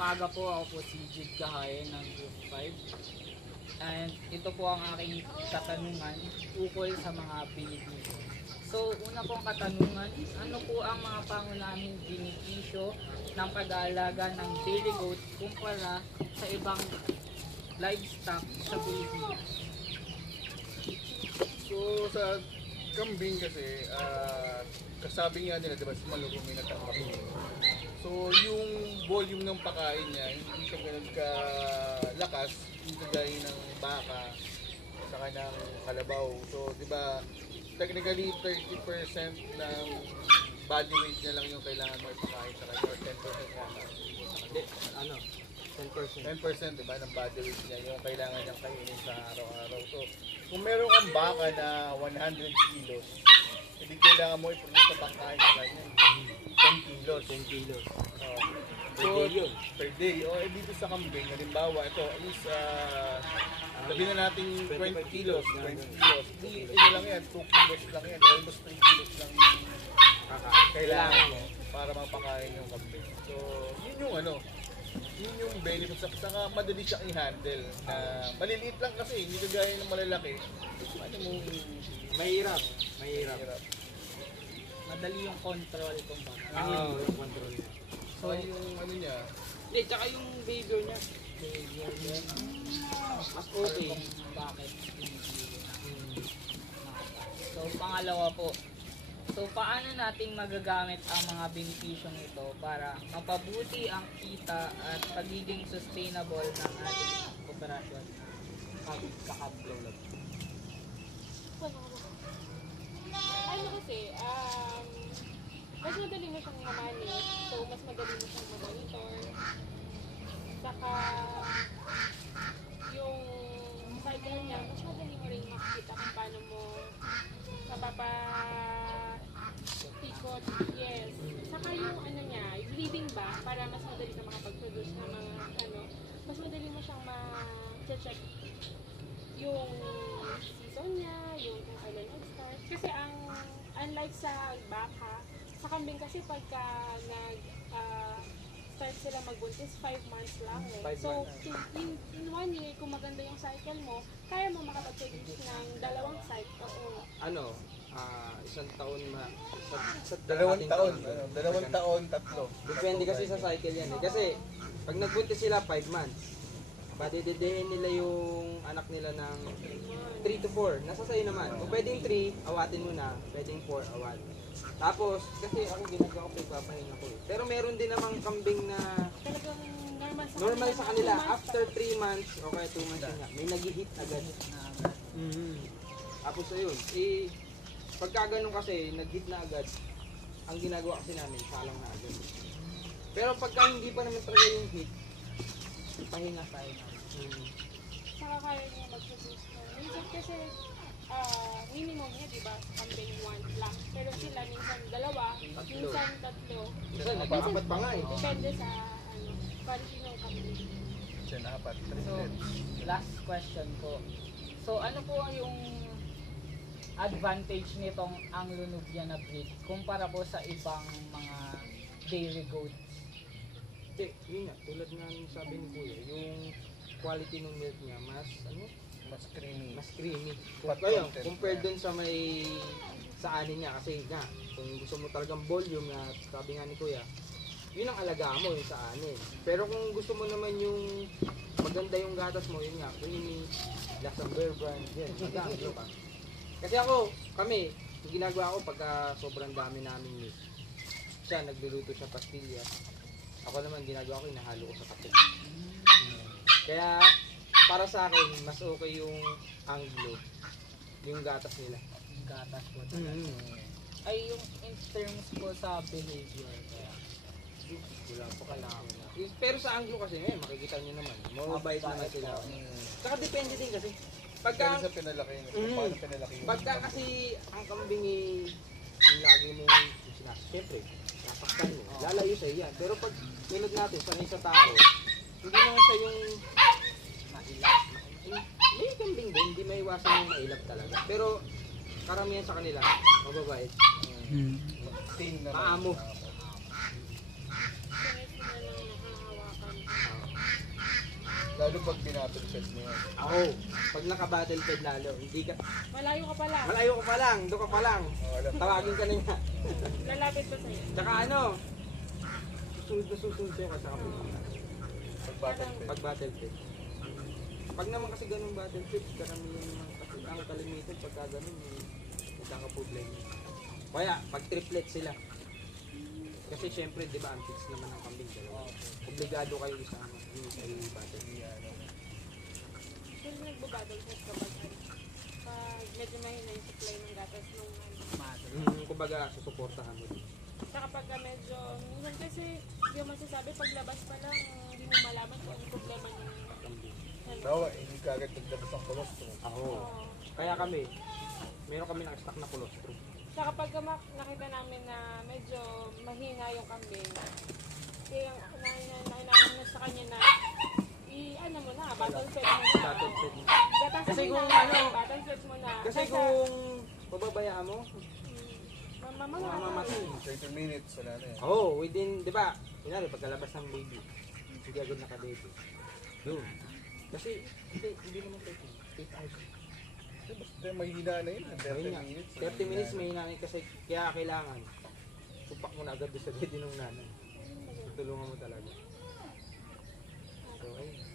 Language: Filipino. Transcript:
umaga po, ako po si Jude Kahayan ng Group 5. And ito po ang aking katanungan ukol sa mga benepisyo. So, una pong katanungan, ano po ang mga pangunahing benepisyo ng pag-aalaga ng dairy goat kumpara sa ibang livestock sa Pilipinas? So sa kambing kasi, kasabi nga nila, diba, malurumi na kambing. So yung volume ng pagkain niya, hindi siya ganun kalakas, hindi kagaya ng baka, saka ng kalabaw. So diba, technically 30% ng body weight niya lang yung kailangan mo ipakain sa kanya, or 10% nga lang. Hindi, ano, 10%. 10% diba, ng body weight niya yung kailangan niyang kainin sa araw-araw. So, kung meron kang baka na 100 kilos, hindi kailangan mo i-produce sa pagkain sa kanya 10 kilos. 10 kilos. So, Per day yun. per day. O, dito sa kambing, halimbawa, ito is, sabi na natin 20 kilos. 20 kilos. Hindi, lang yan, 2 kilos lang yan. Almost 3 kilos lang yung kailangan mo para mapakain yung kambing. So, yun yung yun yung benefits. Saka madali siyang i-handle. Na maliliit lang kasi, hindi kagaya ng malalaki. Ano mo, Mahirap. Madali yung control kumbaga. Yung control niya. so, yung ano niya, Hindi, tsaka yung behavior niya. Mas okay. Bakit pinipili natin? So, pangalawa po. So, paano nating magagamit ang mga benepisyong ito para mapabuti ang kita at pagiging sustainable ng ating operasyon? Kakablow. Ano kasi, mas madali mo siyang ma-manage. So, mas madali mo siyang ma-monitor. Saka, yung cycle niya, mas madali mo rin makikita kung paano mo mapapatikot. Yes. Saka yung ano niya, yung breeding ba, para mas madali ka makapag-produce ng mga mas madali mo siyang ma-check yung season niya, yung kung kailan nag-start. Kasi unlike sa baka, sa kambing kasi pagka start sila magbuntis, 5 months lang eh. 5 So, months. in 1 year, kung maganda yung cycle mo, kaya mo makapag-produce ng 2 cycle. Oo. Ano, isang taon sa dalawang ating taon, taon. dalawang taon, tatlo. Depende kasi sa cycle yan eh. Kasi, pag nagbuntis sila 5 months, padidedehin nila yung anak nila ng 3 to 4. Nasa sa'yo naman. Kung pwedeng 3, awatin mo na. Pwedeng 4, awat. Tapos, kasi ako ginagawa ko, pagpapahinga ko eh. Pero meron din namang kambing na Talagang normal sa kanila. After 3 months, o kaya 2 months nga, may nag-hit agad. Tapos ayun, pagka ganun kasi, nag-hit na agad, ang ginagawa kasi namin, salang na agad. Pero pagka hindi pa naman talaga yung hit, pahinga tayo. Saka kaya niya mag-produce na. Minsan kasi, minimum niya, di ba, sa kambing 1 lang. Pero sila, minsan 2, minsan 3. Minsan, nag-apat pa nga eh. Depende sa, quality ng kambing. Diyan, apat. So, last question po. So, ano po yung advantage nitong Anglo-Nubian na breed kumpara po sa ibang mga dairy goats? Kasi, yun nga, tulad nga ng sabi ni Kuya, yung quality ng milk niya, Mas creamy. mas creamy. Fat Kaya, content compared niya. dun sa sa anin niya, kasi nga, kung gusto mo talagang volume na sabi nga ni Kuya, yun ang alaga mo yung sa anin. Pero kung gusto mo naman yung maganda yung gatas mo, yun nga, creamy, lasang bear brand, yan, maganda ka. Kasi kami, yung ginagawa ko pagka sobrang dami namin meat, siya, nagluluto siya pastillas. Ako naman, ginagawa ko, inahalo ko sa kape. Kaya, para sa akin, mas okay yung Anglo, yung gatas nila. Yung gatas po. Mm-hmm. Ay, yung in terms po sa behavior. Kaya, Wala pa kailangan na. Pero sa Anglo kasi, makikita nyo naman, mabait naman sila. Saka depende din kasi. Pagka Pagka, sa pinalaki niya, Mm. paano pinalaki niya? pagka kasi ang kambing yung lagi mo yung sinasabi, siyempre, nasaktan mo, lalayo sa yan. Pero pag nilod natin, sanay sa tao, hindi naman siya yung mailap. May kambing din, hindi may iwasan yung mailap talaga. Pero karamihan sa kanila, mababait. Teen naman. Maamo. Sunod sila ng nakahawakan. Lalo pag pinapilpil mo yan. Ako, pag naka-battle fed lalo, hindi ka, Malayo ka pala. malayo ka pa lang, doon ka pa lang. Oh, alam mo. Tawagin ka na niya. Lalapit ba sa'yo? Tsaka ano, susunod na susunod sa'yo kasi ako. Pag battlefield. Pag battle fed. Pag naman kasi ganun battle fed, karamihan naman kasi ang kalimitan pagka ganun, nagkaka-problema. Kaya, pag triplet sila. Kasi syempre, di ba, ang fix naman ng kambing. Dalawa. Obligado kayo isama sa battle. Kung nagbabattle test ka pag medyo mahina yung supply ng gatas nung Kumbaga, susuportahan mo din. Saka pagka medyo, minsan kasi hindi mo masasabi, paglabas pa lang, hindi mo malaman kung ano problema ng Kambing. Nawa, hindi ka agad naglabas ng colostrum. Ako. Oo. Kaya kami, meron kami naka-stock na colostrum. Saka pag nakita namin na medyo mahina yung kambing, kaya namin na sa kanya na ano mo na, battle fed mo na. Battle fed. Gatasan Kasi mo kung na, ano, battle fed mo na. Kasi kung pababayaan mo, mamamatay. 30 minutes, wala na yan. within, di ba, kunyari, pagkalabas ng baby, hindi agad naka-baby. Doon. Kasi, hindi naman 8 hours. Basta may hina na yun. 30 minutes. 30 minutes may hinangin kasi, kaya kailangan, tupak mo na agad doon sa baby ng nanay. Tulungan mo talaga. So, ayun.